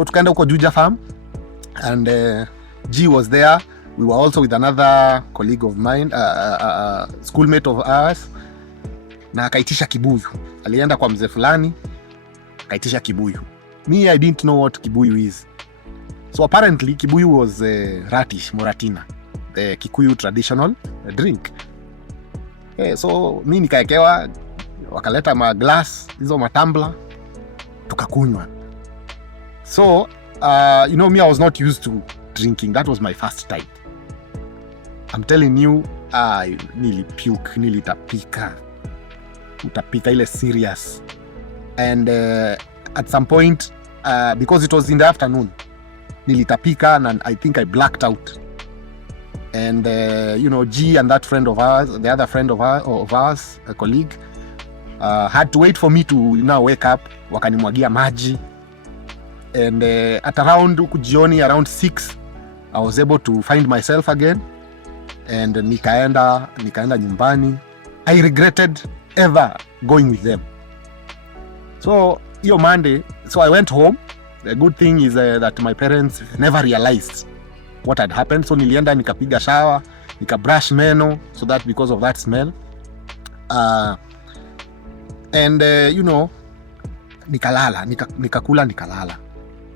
So tukaenda huko Juja farm and G was there. We were also with another colleague of mine, schoolmate of ours, na akaitisha kibuyu. Alienda kwa mzee fulani akaitisha kibuyu. Me, I didn't know what kibuyu is. So apparently kibuyu was radish, Muratina, the Kikuyu traditional drink. So mi nikaekewa, wakaleta ma glass, hizo matambla, tukakunywa. So me, I was not used to drinking. That was my first time. I'm telling you, nilipuke, nilitapika. Utapika ile serious. And at some point, because it was in the afternoon, nilitapika and I think I blacked out. And G and that friend of ours, the other friend of ours, a colleague, had to wait for me to wake up. Wakanimwagia maji. And at around jioni, around 6, I was able to find myself again. And nikaenda nyumbani. I regretted ever going with them. So hiyo Monday, so I went home. The good thing is that my parents never realized what had happened. So nilienda nikapiga shower, nikabrush meno, so that because of that smell. Nikalala, nikakula nikalala.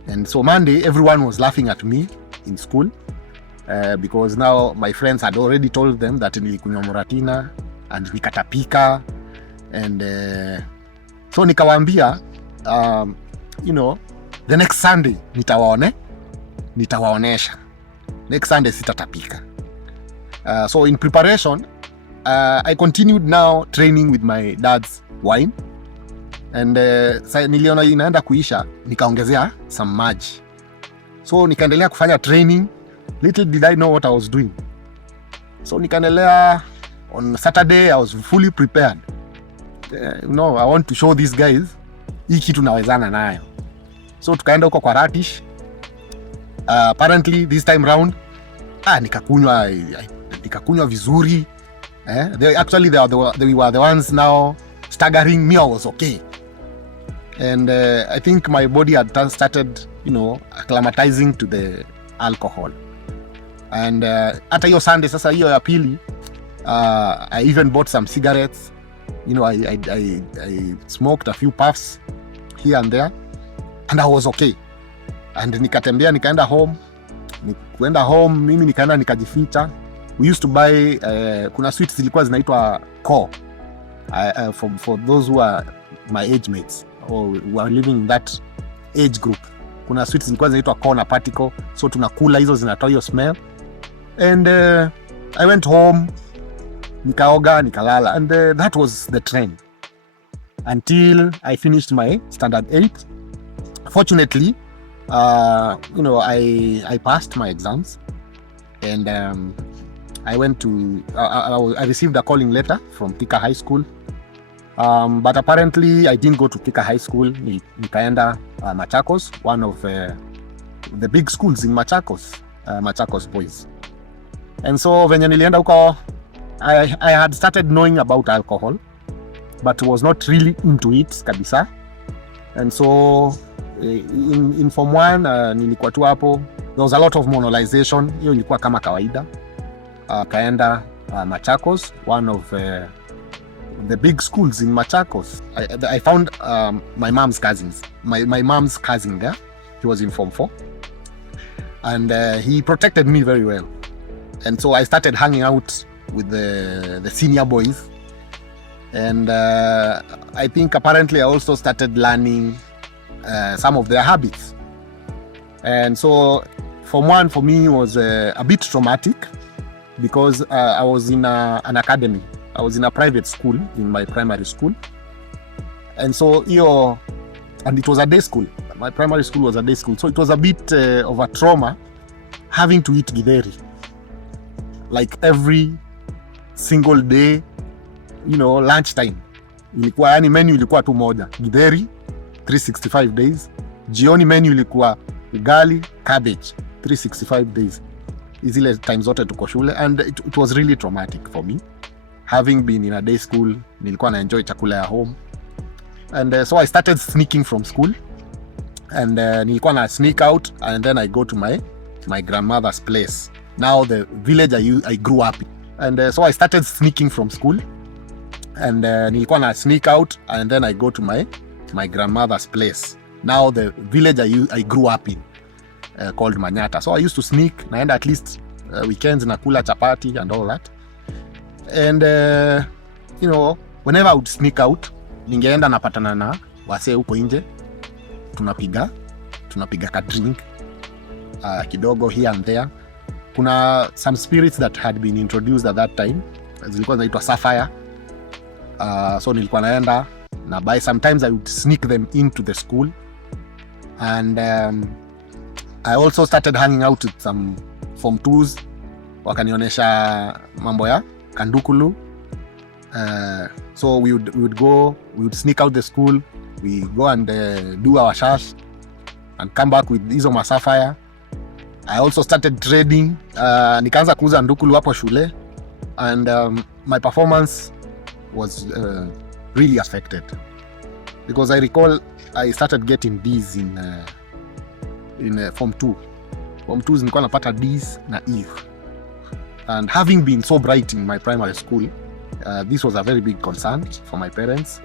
And so Monday, everyone was laughing at me in school because now my friends had already told them that nilikunywa Muratina and nikatapika. And so nikawaambia, the next Sunday nitawaonesha. Next Sunday sitatapika. So in preparation, I continued now training with my dad's wine. And niliona inaenda kuisha, nikaongezea some maji. So nikaendelea kufanya training. Little did I know what I was doing. So nikaendelea. On Saturday, I was fully prepared. I want to show these guys hii kitu nawezana nayo. So tukaenda huko kwa radish. Apparently this time round, nikakunywa vizuri. They were the ones now staggering. Me, I was okay. And I think my body had started, acclimatizing to the alcohol. And hata hiyo Sunday sasa hiyo ya pili, I even bought some cigarettes. I smoked a few puffs here and there, and I was okay. And nikatembea nikaenda home. Nikaenda home, mimi nikaenda nikajificha. We used to buy kuna sweets zilikuwa zinaitwa core. For those who are my age mates or who are living in that age group, kuna sweets zilikuwa zinaitwa core na particle. So tunakula hizo, zinatoa hiyo smell. And I went home, nikaoga, nikalala, and that was the trend until I finished my standard 8. Fortunately, I passed my exams, and I went to I received a calling letter from Thika High School, but apparently I didn't go to Thika High School. Nikaenda Machakos, one of the big schools in Machakos Boys. And so venye nilienda huko, I had started knowing about alcohol, but was not really into it kabisa. And so in Form 1 nilikuwa tu hapo. There was a lot of monolization. Hiyo ilikuwa kama kawaida. Kaenda Machakos, one of the big schools in Machakos. I found my mom's cousins. My mom's cousin there. He was in Form 4. And he protected me very well. And so I started hanging out with the senior boys. And I think apparently I also started learning some of their habits. And so Form 1 for me was a bit traumatic because I was in an academy. I was in a private school in my primary school. And so and it was a day school. My primary school was a day school. So it was a bit of a trauma having to eat githeri. Like every single day, lunchtime. Ilikuwa menu ilikuwa tu moja. Githeri, 365 days. Jioni menu ilikuwa ugali, cabbage, 365 days. Zile time zote tuko shule, and it was really traumatic for me. Having been in a day school, nilikuwa na enjoy chakula ya home. And so I started sneaking from school. and nilikuwa na sneak out and then I go to my grandmother's place, now the village I grew up in. And so I started sneaking from school, and nilikuwa na sneak out and then I go to my grandmother's place, now the village I grew up in, called Manyata. So I used to sneak, naenda at least weekends nakula chapati and all that. And whenever I would sneak out, ningeenda napatana na wasee huko nje, tunapiga ka drink kidogo here and there. Kuna some spirits that had been introduced at that time, zilikuwa zinaitwa Sapphire. So nilikuwa naenda na buy, sometimes I would sneak them into the school. And I also started hanging out with some Form 2s, wakanionyesha mambo ya kandukulu. So we would sneak out the school, we go and do our shash and come back with hizo masafaya. I also started trading, nikaanza kuuza ndukulu hapo shule, and my performance was really affected, because I recall I started getting D's in Form 2. Form 2 nilikuwa napata D's na E's. And having been so bright in my primary school, this was a very big concern for my parents,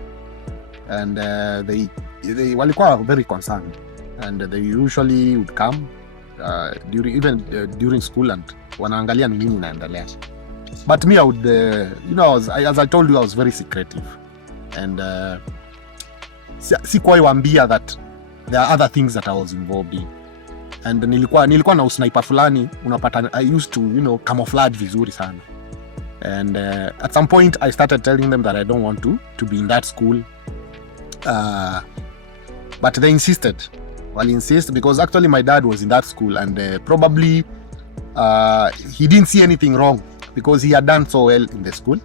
and they walikuwa very concerned, and they usually would come during school and wanaangalia ni nini inaendelea. But me, I would as I told you, I was very secretive, and sikuwahi waambia that there are other things that I was involved in. And nilikuwa na usniper fulani, unapata I used to camouflage vizuri sana. And at some point I started telling them that I don't want to be in that school, but they insisted. Well, insist because actually my dad was in that school, and probably he didn't see anything wrong because he had done so well in the school,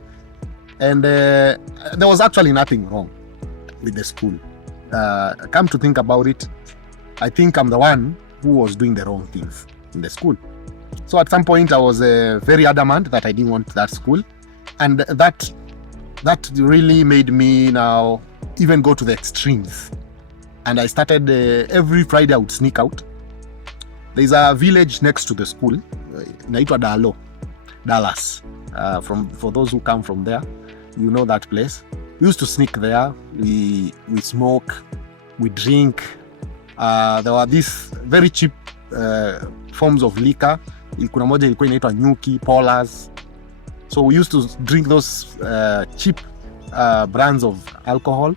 and there was actually nothing wrong with the school. Come to think about it, I think I'm the one who was doing the wrong things in the school. So at some point I was very adamant that I didn't want that school, and that really made me now even go to the extremes. And I started every Friday I would sneak out. There's a village next to the school, inaitwa Dallas. For those who come from there, you know that place. We used to sneak there. We smoke, we drink. There were these very cheap forms of liquor. Kuna moja ilikuwa inaitwa Nyuki, Polars. So we used to drink those cheap brands of alcohol.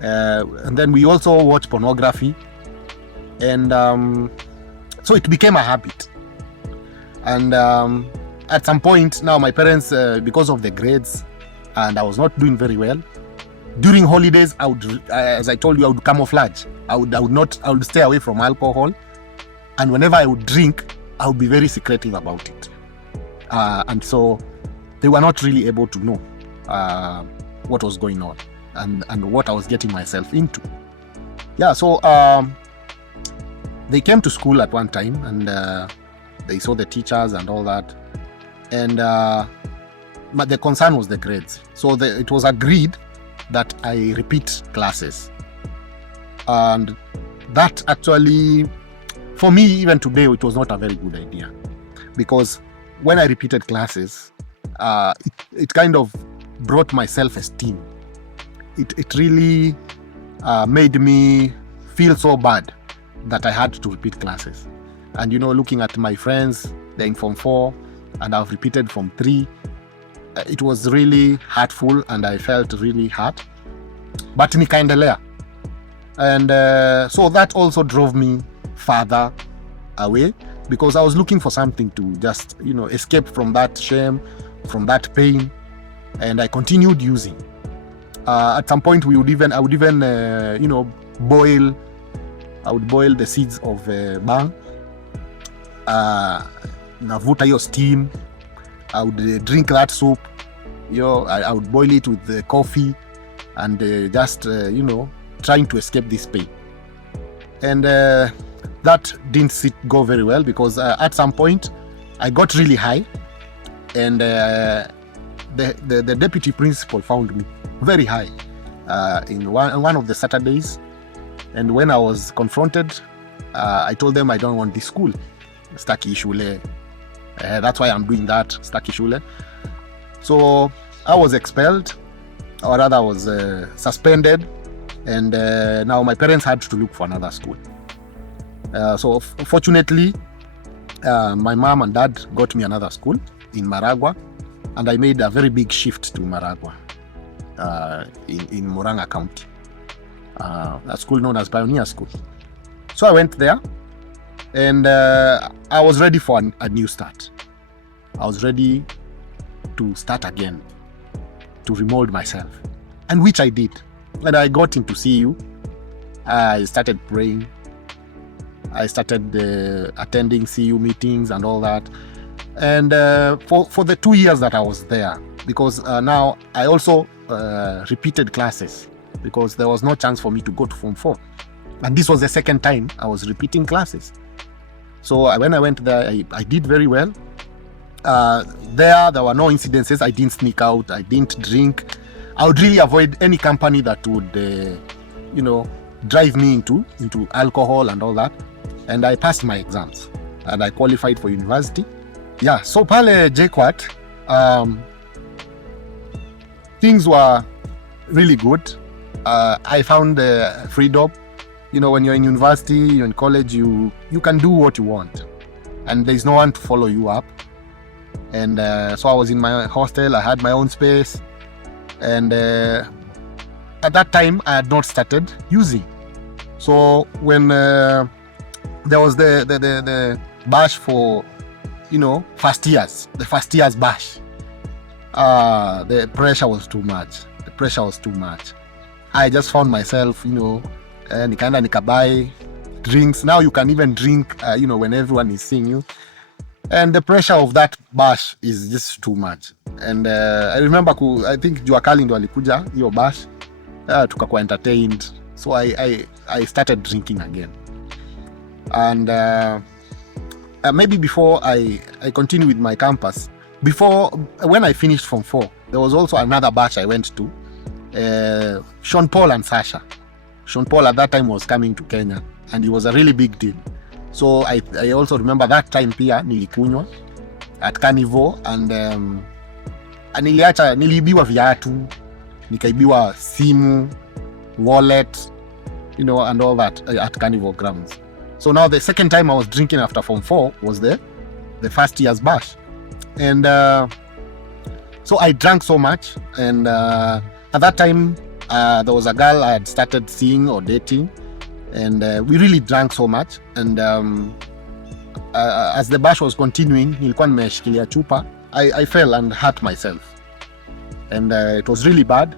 And then we also watch pornography. And so it became a habit. And at some point now, my parents, because of the grades, and I was not doing very well, during holidays I would, as I told you, I would camouflage. I would stay away from alcohol, and whenever I would drink, I would be very secretive about it. And so they were not really able to know what was going on and what I was getting myself into. Yeah, so they came to school at one time, and they saw the teachers and all that, and but the concern was the grades. So it was agreed that I repeat classes, and that actually, for me, even today, it was not a very good idea, because when I repeated classes, it kind of brought my self-esteem. It really made me feel so bad that I had to repeat classes. And looking at my friends, they're in Form 4, and I've repeated Form 3, it was really hurtful, and I felt really hurt. But nikaendelea. And so that also drove me further away, because I was looking for something to just, escape from that shame, from that pain, and I continued using. At some point, I would even boil the seeds of bang, navuta hiyo steam. I would drink that soup. I would boil it with the coffee, and just trying to escape this pain. And that didn't go very well, because at some point I got really high, and the deputy principal found me very high in one of the Saturdays, And when I was confronted, I told them I don't want this school. Staki shule. That's why I'm doing that. Staki shule. So I was expelled, or rather I was suspended. And now my parents had to look for another school. So fortunately, my mom and dad got me another school in Maragua, and I made a very big shift to Maragua in Murang'a County, a school known as Pioneer School. So I went there, and I was ready for a new start. I was ready to start again, to remold myself, and which I did. And I got into CU. I started praying. I started attending CU meetings and all that. And for the 2 years that I was there, because now I also repeated classes, because there was no chance for me to go to Form 4. And this was the second time I was repeating classes. So when I went there, I did very well. There were no incidences. I didn't sneak out. I didn't drink. I would really avoid any company that would, drive me into alcohol and all that. And I passed my exams and I qualified for university. Yeah, so pale JKUAT, things were really good. I found freedom. When you're in university, you're in college, you can do what you want, and there's no one to follow you up. And so I was in my hostel. I had my own space, and at that time I had not started using. So when there was the bash for first years, the first years bash, the pressure was too much. I just found myself nikaenda nikabuy drinks. Now you can even drink when everyone is seeing you, and the pressure of that bash is just too much. And I remember I think Jua Kali ndo alikuja hiyo bash, tukakuwa entertained, so I started drinking again. And maybe before I continue with my campus, when I finished Form 4, there was also another batch I went to, Sean Paul and Sasha. Sean Paul at that time was coming to Kenya, and it was a really big deal. So I also remember that time pia nilikunywa at Carnival, and niliibiwa viatu, nikaibiwa simu, wallet, and all that at Carnival grounds. So now the second time I was drinking after Form 4 was the first year's bash. And so I drank so much, and at that time there was a girl I had started seeing or dating, and we really drank so much. And as the bash was continuing, nilikuwa nimeshikilia chupa. I fell and hurt myself, and it was really bad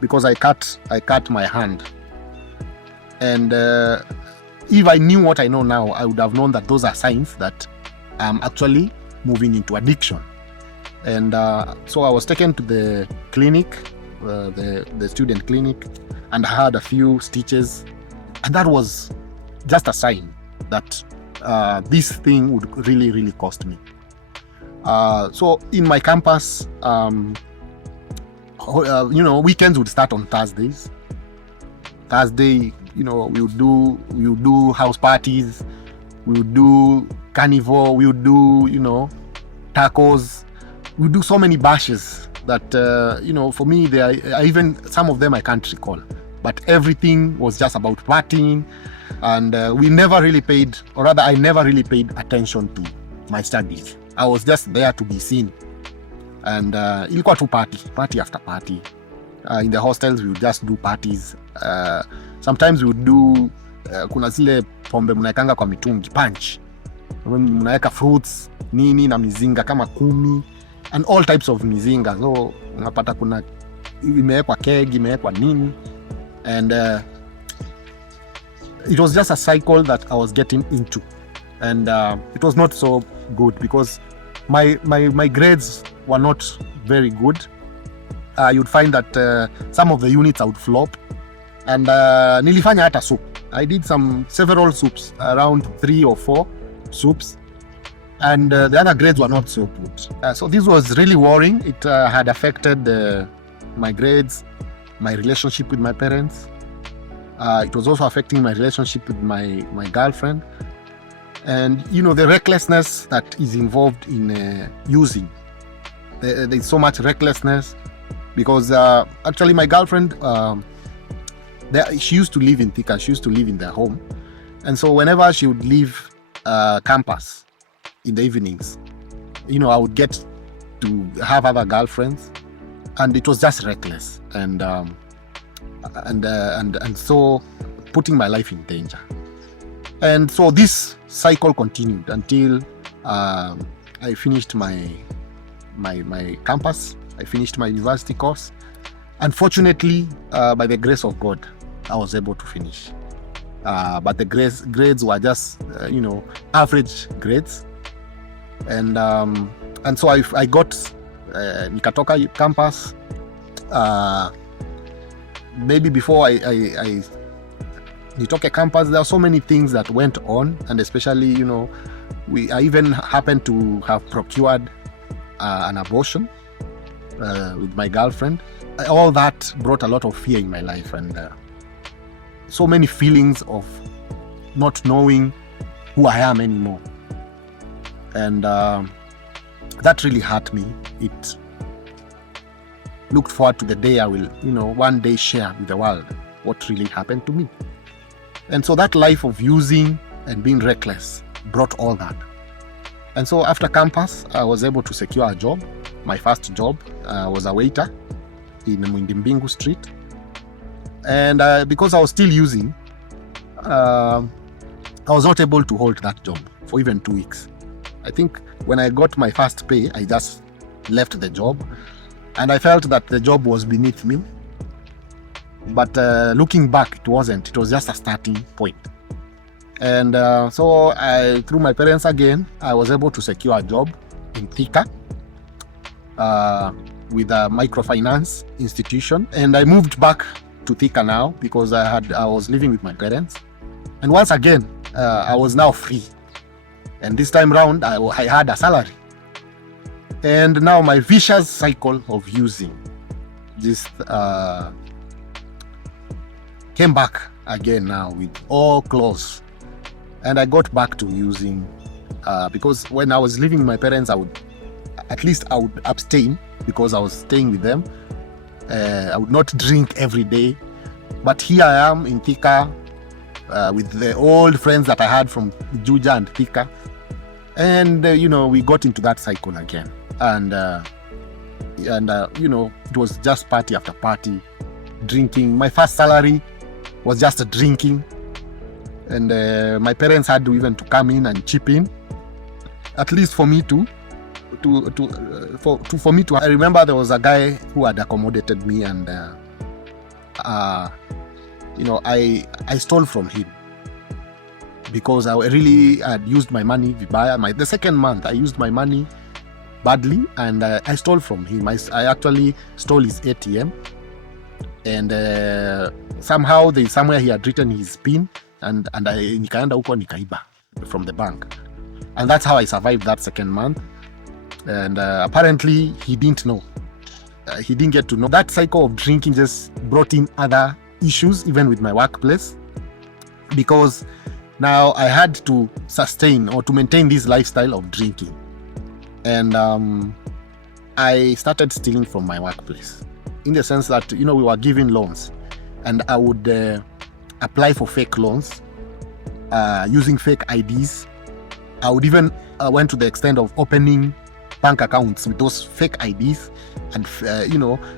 because I cut my hand. And if I knew what I know now, I would have known that those are signs that I'm actually moving into addiction. And so I was taken to the clinic, the student clinic, and I had a few stitches. And that was just a sign that this thing would really, really cost me. So in my campus, weekends would start on Thursdays. Thursday, we would do house parties, we would do carnival, we would do, tacos. We would do so many bashes that, for me, even some of them I can't recall. But everything was just about partying, and we never really paid, or rather I never really paid attention to my studies. I was just there to be seen. And ilikuwa tu party after party. In the hostels we would just do parties. Sometimes we would do kuna zile pombe mnaekanga kwa mitungi, punch. Mnaeka fruits, nini na mizinga kama 10, and all types of mizinga. So unapata kuna imewekwa keg, imewekwa nini. And it was just a cycle that I was getting into, and it was not so good because my grades were not very good. You'd find that some of the units I would flop, and nilifanya hata soup. I did several soups, around 3 or 4 soups, and the other grades were not so good. So this was really worrying. It had affected my grades, my relationship with my parents. It was also affecting my relationship with my girlfriend. And, the recklessness that is involved in using. There's so much recklessness because actually my girlfriend, she used to live in Thika. She used to live in their home. And so whenever she would leave campus in the evenings, I would get to have other girlfriends, and it was just reckless and so putting my life in danger. And so this cycle continued until I finished my campus. I finished my university course. Unfortunately, by the grace of God, I was able to finish. But the grades were just, average grades. And so I got nikatoka campus. Maybe before I nitoke campus, there are so many things that went on, and especially, I even happened to have procured an abortion with my girlfriend. All that brought a lot of fear in my life, and so many feelings of not knowing who I am anymore. And that really hurt me. It looked forward to the day I will, one day share with the world what really happened to me. And so that life of using and being reckless brought all that. And so after campus, I was able to secure a job. My first job was a waiter in Mwindimbingu Street. And because I was still using, I was not able to hold that job for even 2 weeks. I think when I got my first pay, I just left the job, and I felt that the job was beneath me. But looking back, it wasn't. It was just a starting point. And so through my parents again, I was able to secure a job in Thika with a microfinance institution. And I moved back to Thika now because I was living with my parents. And once again, I was now free. And this time round, I had a salary. And now my vicious cycle of using just came back again now with all close. And I got back to using because when I was living with my parents, I would abstain because I was staying with them. I would not drink every day. But here I am in Thika with the old friends that I had from Juja and Thika. And, we got into that cycle again. And it was just party after party, drinking. My first salary was just drinking. And my parents had to even to come in and chip in, at least for me to I remember there was a guy who had accommodated me, and I stole from him because I really had used my money vibaya. The second month I used my money badly, and I stole from him. I actually stole his ATM, and somehow somewhere he had written his PIN, and nikaenda huko nikaiba from the bank, and that's how I survived that second month. And apparently he didn't know. He didn't get to know. That cycle of drinking just brought in other issues, even with my workplace, because now I had to sustain or to maintain this lifestyle of drinking. And I started stealing from my workplace, in the sense that, we were giving loans, and I would apply for fake loans using fake IDs. I would even went to the extent of opening bank accounts with those fake IDs, and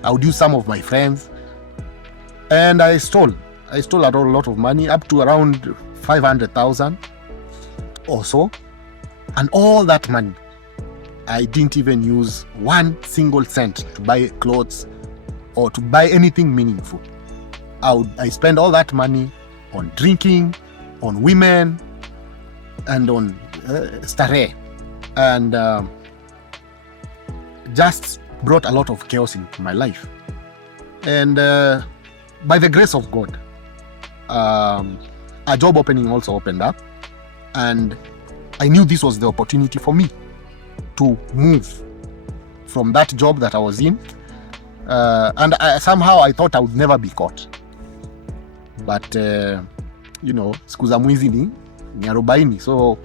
I would use some of my friends, and I stole a lot of money, up to around 500,000 or so. And all that money, I didn't even use 1 single cent to buy clothes or to buy anything meaningful. I spend all that money on drinking, on women, and on starehe, and just brought a lot of chaos into my life. And by the grace of God, a job opening also opened up, and I knew this was the opportunity for me to move from that job that I was in, and somehow I thought I would never be caught. but siku za mwizi ni 40. So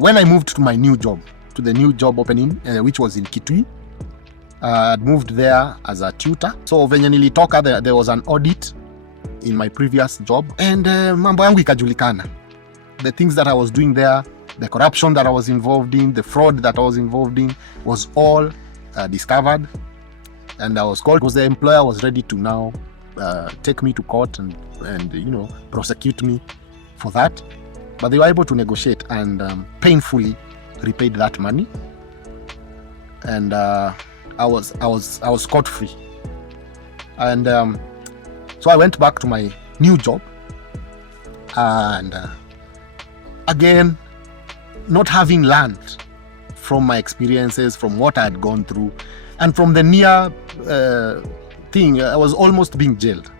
when I moved to my new job, to the new job opening, which was in Kitui, I moved there as a tutor. So venye nilitoka, there was an audit in my previous job, and mambo yangu ikajulikana. The things that I was doing there, the corruption that I was involved in, the fraud that I was involved in, was all discovered, and I was called because the employer was ready to now take me to court and prosecute me for that. But they were able to negotiate and painfully repaid that money, and I was scot-free. And so I went back to my new job, and again, not having learned from my experiences, from what I had gone through, and from the near thing, I was almost being jailed.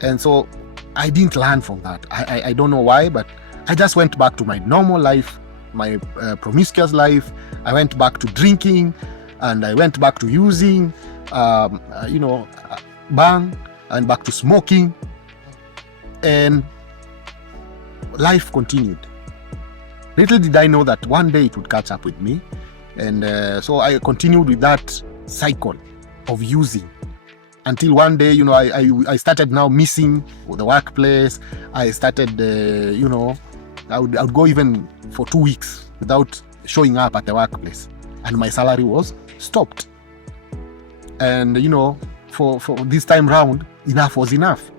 And so I didn't learn from that. I don't know why, but I just went back to my normal life, my promiscuous life. I went back to drinking, and I went back to using, bang, and back to smoking, and life continued. Little did I know that one day it would catch up with me, and so I continued with that cycle of using until one day, I started now missing the workplace. I started, I would go even for 2 weeks without showing up at the workplace, and my salary was stopped. And for this time round, enough was enough,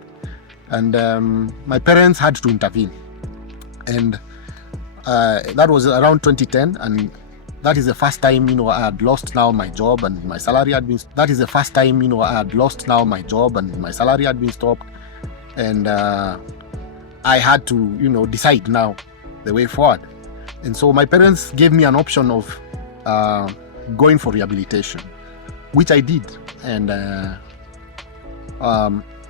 and my parents had to intervene, and that was around 2010, and that is the first time I had lost now my job, and my salary had been. That is the first time I had lost now my job, and my salary had been stopped, and I had to decide now the way forward. And so my parents gave me an option of going for rehabilitation, which I did. And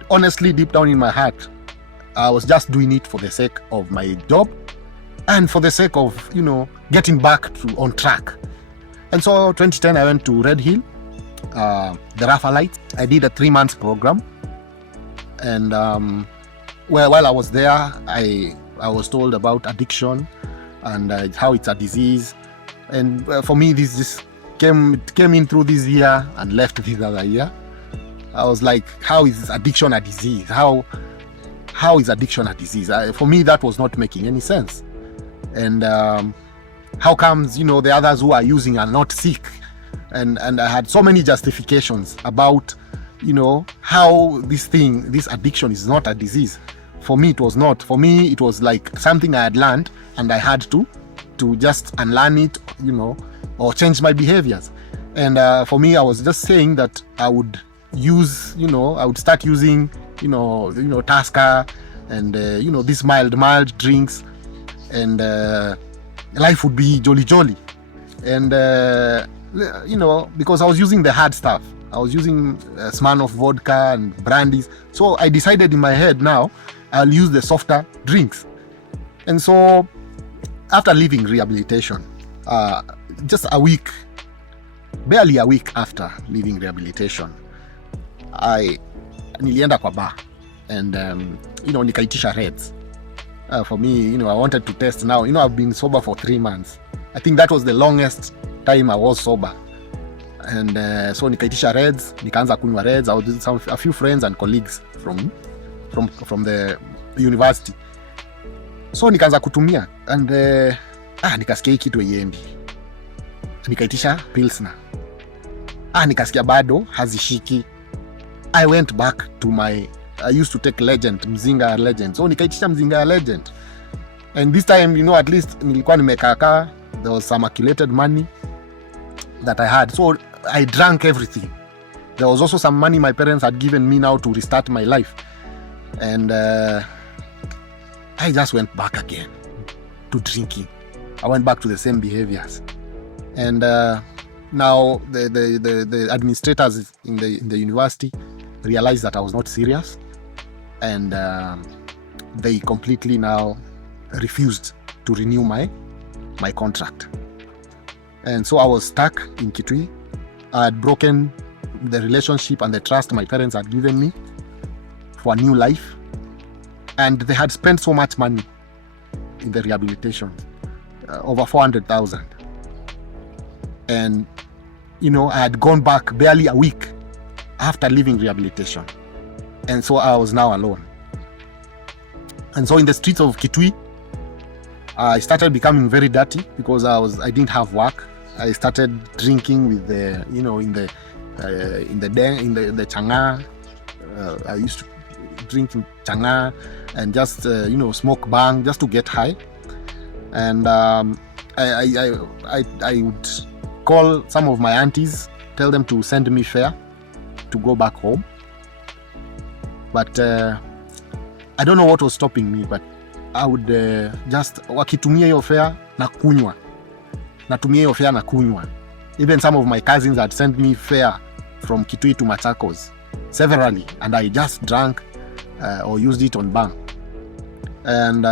honestly, deep down in my heart, I was just doing it for the sake of my job and for the sake of getting back on track. And so 2010, I went to Red Hill, the Raphaelites. I did a 3-month program, and while I was there, I was told about addiction and how it's a disease. And for me, this just came in through this year and left this other year. I was like, how is addiction a disease? How is addiction a disease? For me, that was not making any sense. And how comes the others who are using are not sick? And I had so many justifications about how this addiction is not a disease. For me, it was not. For me, it was like something I had learned, and I had to just unlearn it, or change my behaviors. And for me, I was just saying that I would use, I would start using, Tusker and these mild drinks, and life would be jolly. And because I was using the hard stuff, I was using Smirnoff vodka and brandies. So I decided in my head, now I'll use the softer drinks. And so after leaving rehabilitation, just barely a week after leaving rehabilitation, nilienda kwa bar, and nikaitisha Reds. For me, I wanted to test now. I've been sober for 3 months. I think that was the longest time I was sober. And so nikaitisha Reds, nikaanza kunywa Reds. I was with a few friends and colleagues from the university. So nikaanza kutumia, and nikasikia kitu yendi. Nikaitisha Pilsner. Nikasikia bado hazishiki. I went back to I used to take Legend, Mzinga Legend. So nikaitisha Mzinga Legend. And this time, at least nilikuwa nimekaka. There was some accumulated money that I had. So I drank everything. There was also some money my parents had given me now to restart my life. And I just went back again to drinking. I went back to the same behaviors. And now the administrators in the university realized that I was not serious, and they completely now refused to renew my contract. And so I was stuck in Kitui. I had broken the relationship and the trust my parents had given me for a new life. And they had spent so much money in the rehabilitation, over 400,000. And, I had gone back barely a week after leaving rehabilitation. And so I was now alone. And so in the streets of Kitui, I started becoming very dirty because I didn't have work. I started drinking with the changa. I used to drink changa and just smoke bang just to get high. And I would call some of my aunties, tell them to send me fare to go back home. But I don't know what was stopping me, but I would just wakitumia hiyo fare na kunywa. Natumia hiyo fare na kunywa. Even some of my cousins had sent me fare from Kitui to Machakos severally, and I just drank or used it on bang. And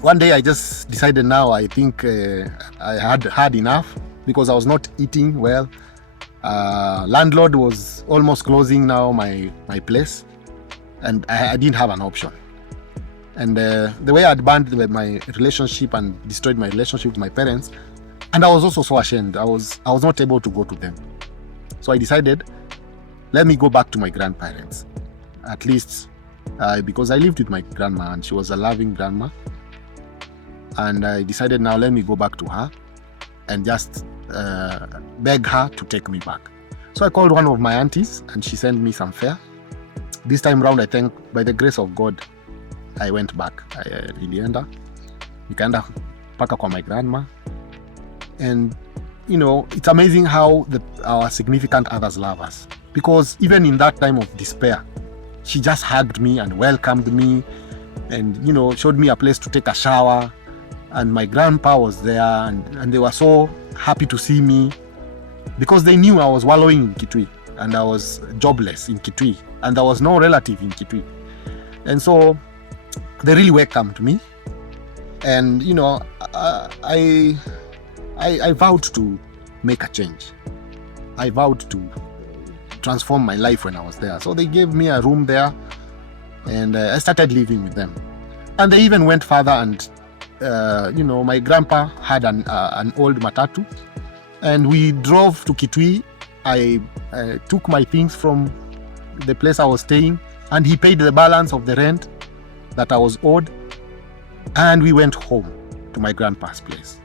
one day I just decided now I think I had enough because I was not eating well. Landlord was almost closing now my place, and I didn't have an option. And the way I had burned my relationship and destroyed my relationship with my parents, and I was also so ashamed. I was not able to go to them. So I decided, let me go back to my grandparents, at least because I lived with my grandma and she was a loving grandma. And I decided now, let me go back to her and just beg her to take me back. So I called one of my aunties and she sent me some fare. This time round, I think by the grace of God, I went back. Nikaenda mpaka kwa my grandma. And it's amazing how our significant others love us, because even in that time of despair, she just hugged me and welcomed me and showed me a place to take a shower. And my grandpa was there, and they were so happy to see me because they knew I was wallowing in Kitui and I was jobless in Kitui and there was no relative in Kitui. And so they really welcomed me. And I vowed to make a change. I vowed to transform my life when I was there. So they gave me a room there, and I started living with them. And they even went further, and my grandpa had an old matatu, and we drove to Kitui. I took my things from the place I was staying, and he paid the balance of the rent that I was owed, and we went home to my grandpa's place.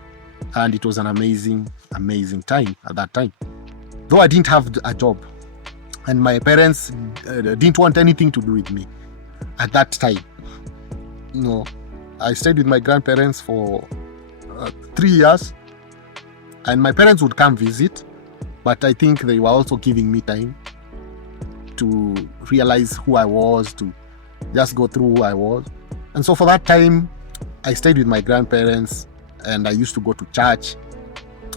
And it was an amazing time at that time. Though I didn't have a job, and my parents didn't want anything to do with me at that time. I stayed with my grandparents for 3 years, and my parents would come visit, but I think they were also giving me time to realize who I was, to just go through who I was. And so for that time, I stayed with my grandparents, and I used to go to church.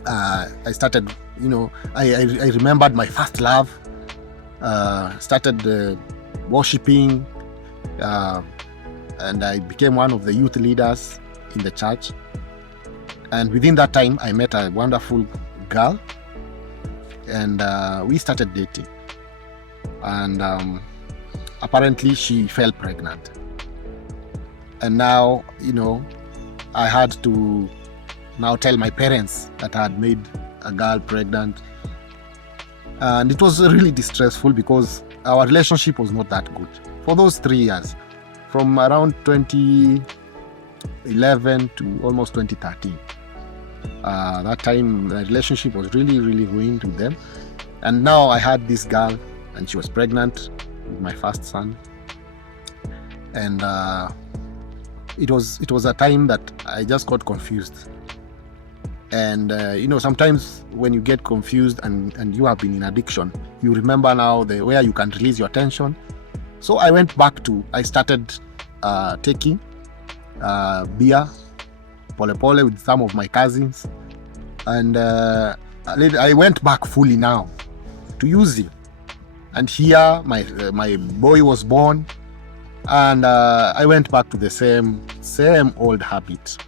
I started, I remembered my first love, started worshiping, and I became one of the youth leaders in the church. And within that time, I met a wonderful girl, and we started dating. And apparently she fell pregnant. And now, I had to now tell my parents that I had made a girl pregnant. And it was really distressful because our relationship was not that good for those 3 years, from around 2011 to almost 2013. That time, the relationship was really, really ruined with them. And now I had this girl, and she was pregnant with my first son. And it was a time that I just got confused. And sometimes when you get confused and you have been in addiction, you remember now where you can release your tension. So I went back I started taking beer, pole pole, with some of my cousins. And I went back fully now to using. And here my boy was born. And I went back to the same old habit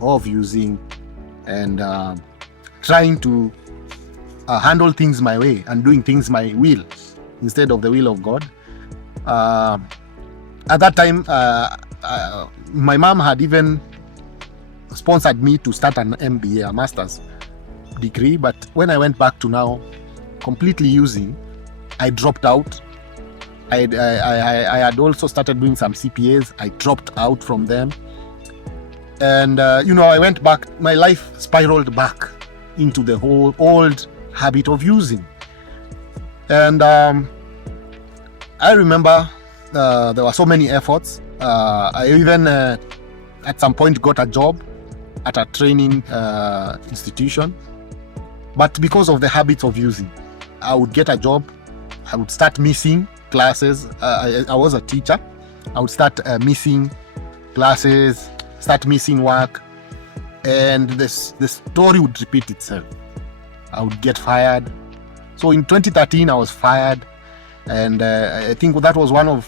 of using and trying to handle things my way and doing things my will instead of the will of God. At that time, my mom had even sponsored me to start an MBA, a master's degree. But when I went back to now completely using, I dropped out. I had also started doing some CPAs. I dropped out from them. And, I went back. My life spiraled back into the whole old habit of using. And I remember there were so many efforts. I even at some point got a job at a training institution. But because of the habits of using, I would get a job. I would start missing classes. I was a teacher. I would start missing classes, start missing work. And the story would repeat itself. I would get fired. So in 2013, I was fired. And I think that was one of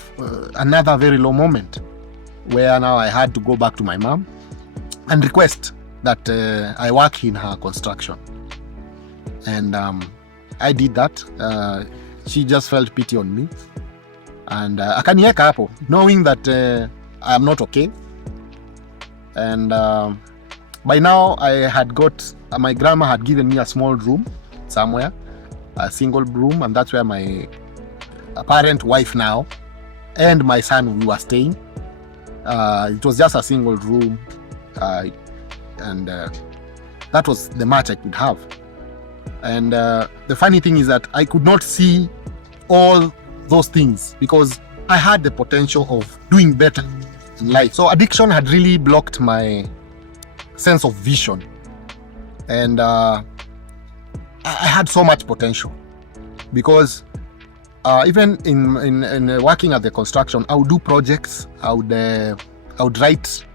another very low moment where now I had to go back to my mom and request that I work in her construction. And I did that. She just felt pity on me. And akanieka hapo, knowing that I'm not okay. And by now I had got, my grandma had given me a small room somewhere, a single room, and that's where my parent wife now and my son, we were staying. It was just a single room, and that was the much I could have. And the funny thing is that I could not see all those things because I had the potential of doing better in life. So addiction had really blocked my sense of vision. And I had so much potential because even in working at the construction, I would do projects. I would write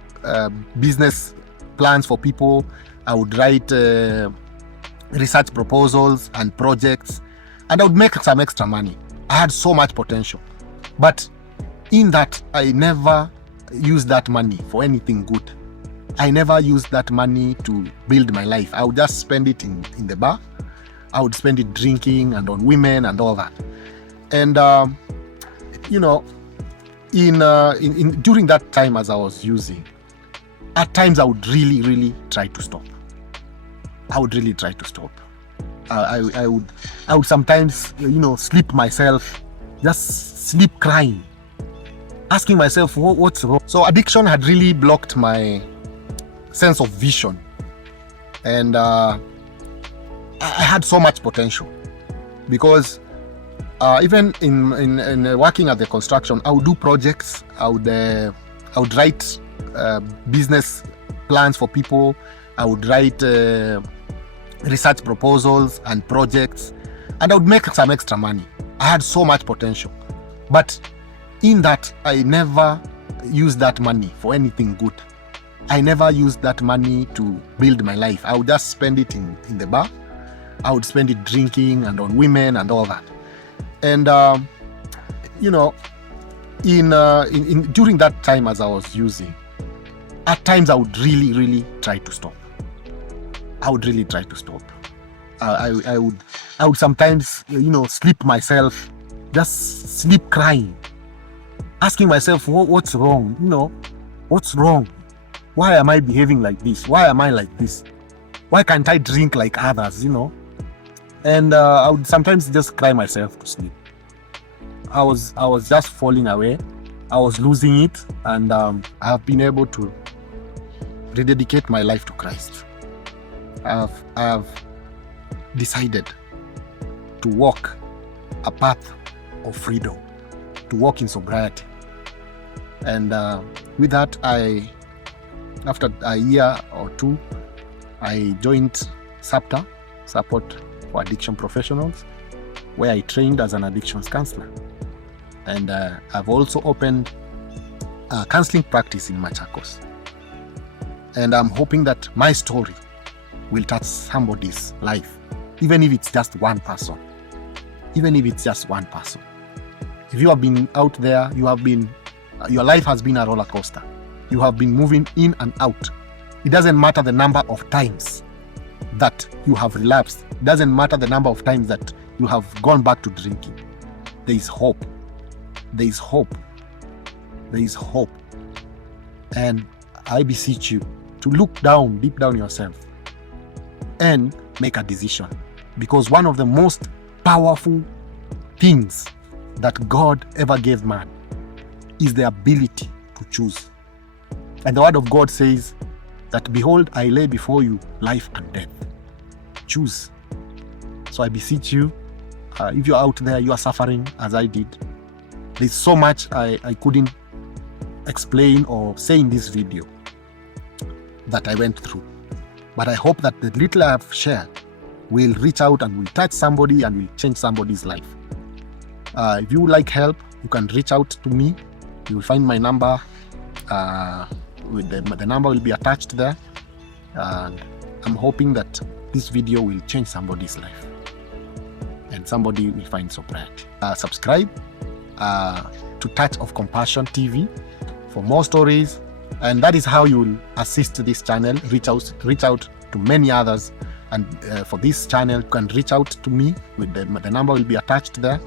business plans for people. I would write research proposals and projects, and I would make some extra money. I had so much potential, but in that, I never used that money for anything good. I never used that money to build my life. I would just spend it in the bar. I would spend it drinking and on women and all that. And during that time as I was using, at times I would really try to stop. I would really try to stop. I would sometimes, sleep myself, just sleep crying, asking myself, what's wrong? So addiction had really blocked my sense of vision. And I had so much potential because even in working at the construction, I would do projects. I would write business plans for people. I would write research proposals and projects, and I would make some extra money. I had so much potential, but in that, I never used that money for anything good. I never used that money to build my life. I would just spend it in the bar. I would spend it drinking and on women and all that. And during that time as I was using, at times I would really try to stop. I would really try to stop. I would sometimes, sleep myself, just sleep crying, asking myself, what's wrong? What's wrong? Why am I behaving like this? Why am I like this? Why can't I drink like others? And I would sometimes just cry myself to sleep. I was just falling away. I was losing it, and I have been able to rededicate my life to Christ. I have decided to walk a path of freedom, to walk in sobriety. And with that, after a year or two, I joined SAPTA, Support for Addiction Professionals, where I trained as an addictions counselor. And I've also opened a counseling practice in Machakos. And I'm hoping that my story will touch somebody's life, even if it's just one person. Even if it's just one person. If you have been out there, your life has been a roller coaster. You have been moving in and out. It doesn't matter the number of times that you have relapsed. It doesn't matter the number of times that you have gone back to drinking. There is hope. there is hope. There is hope. And I beseech you to look down, deep down yourself, and make a decision. Because one of the most powerful things that God ever gave man is the ability to choose. And the word of God says that, behold, I lay before you life and death. Choose. So I beseech you, if you're out there, you are suffering as I did. There's so much I couldn't explain or say in this video that I went through. But I hope that the little I've shared will reach out and will touch somebody and will change somebody's life. If you would like help, you can reach out to me. You will find my number. With the number will be attached there. And I'm hoping that this video will change somebody's life and somebody will find sobriety. Subscribe to Touch of Compassion TV for more stories, and that is how you will assist this channel. Reach out to many others, and for this channel you can reach out to me with the number will be attached there.